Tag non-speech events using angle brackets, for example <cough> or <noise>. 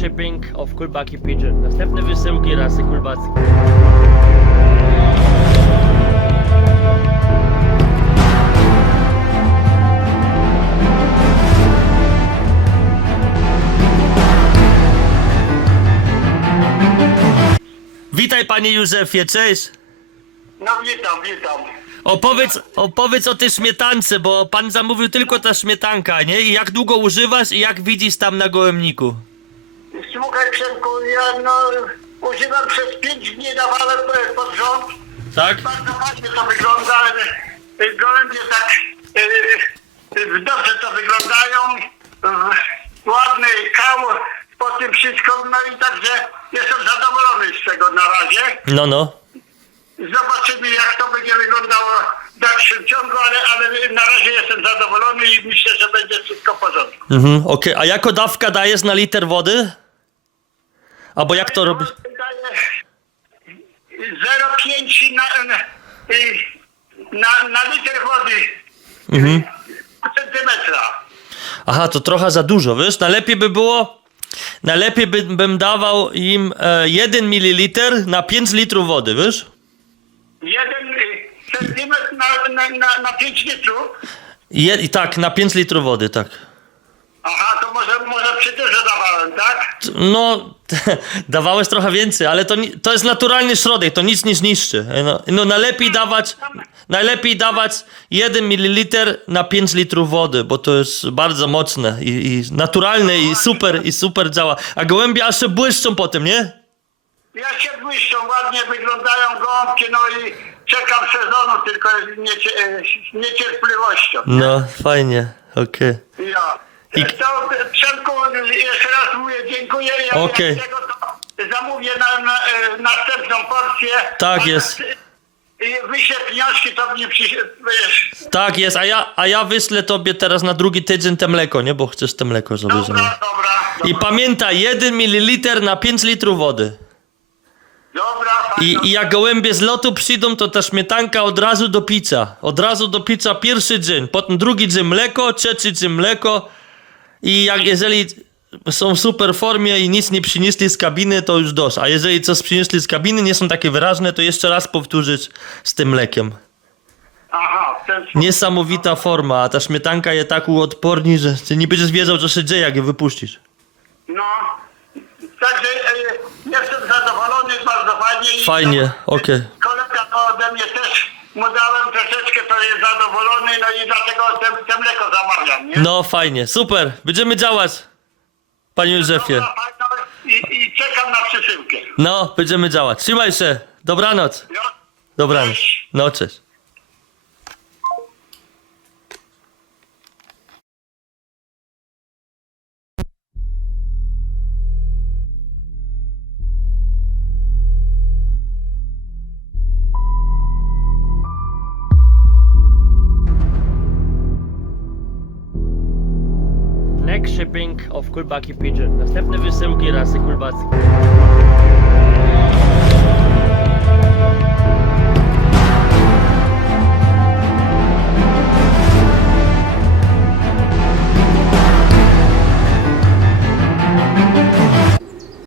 shipping of Kulbaki Pigeon. Następne wysyłki rasy kulbackiej. Witaj panie Józefie, cześć! No witam, witam. Opowiedz, opowiedz o tej śmietance, bo pan zamówił tylko ta śmietanka, nie? I jak długo używasz i jak widzisz tam na gołębniku? Słuchaj Przemku, ja no używam przez pięć dni dawałem e, pod rząd. Tak? Bardzo ładnie to wygląda. ale, e, Gołębie tak e, dobrze to wyglądają. Ładny kał po tym wszystko. No i także jestem zadowolony z tego na razie. No, no. Zobaczymy jak to będzie wyglądało w dalszym ciągu, ale, ale na razie jestem zadowolony i myślę, że będzie wszystko w porządku. Mhm, okej. A jako dawka dajesz na liter wody? Albo jak to? Daje 0,5 na, na, na, na liter wody. Mhm. Centymetra. Aha, to trochę za dużo, wiesz? Najlepiej by było... Najlepiej by, bym dawał im e, 1 ml na 5 litrów wody, wiesz? Jeden y, centymetr na, na, na, na 5 litrów. Je, tak, na 5 litrów wody, tak. Aha, to może, może przy dużo dawałem, tak? No, <laughs> dawałeś trochę więcej, ale to, to jest naturalny środek, to nic nie zniszczy. No, no najlepiej dawać, najlepiej dawać 1 ml na 5 litrów wody, bo to jest bardzo mocne i, i naturalne i super, i super działa. A gołębie aż się błyszczą potem, nie? Ja się błyszczą, ładnie wyglądają gąbki, no i czekam sezonu tylko niecie, e, niecierpliwością. No, fajnie, okej. Ja. I- To Przemku, jeszcze raz mówię dziękuję. Ja Okej. tego to zamówię na, na, e, następną porcję. Tak A jest. I wyślę pieniążki, to mnie przy, wiesz. Tak jest, a ja, a ja wyślę tobie teraz na drugi tydzień te mleko, nie? Bo chcesz te mleko zrobić. Dobra, nie? dobra. I dobra. pamiętaj, 1 ml na 5 litrów wody. Dobra, I. I jak gołębie z lotu przyjdą, to ta śmietanka od razu do pizza. Od razu do pizza pierwszy dzień, potem drugi dzień mleko, trzeci dzień mleko. I jak jeżeli są w super formie i nic nie przynieśli z kabiny, to już dość. A jeżeli coś przynieśli z kabiny, nie są takie wyraźne, to jeszcze raz powtórzyć z tym mlekiem. Aha, w ten sposób. Niesamowita forma, a ta śmietanka jest tak uodporni, że ty nie będziesz wiedział, co się dzieje, jak je wypuścisz. No. Także e, jestem zadowolony, bardzo fajnie. I Fajnie, okej. Kolega to ode mnie też mu dałem troszeczkę, to jest zadowolony, no i dlatego te, te mleko zamawiam, nie? No fajnie, super, będziemy działać, panie Józefie. Dobra. I, I czekam na przesyłkę. No, będziemy działać. Trzymaj się. Dobranoc. Jo? Dobranoc. Cześć. No, cześć. Shipping of Kulbaki Pigeon. Następne wysyłki rasy kulbackiej.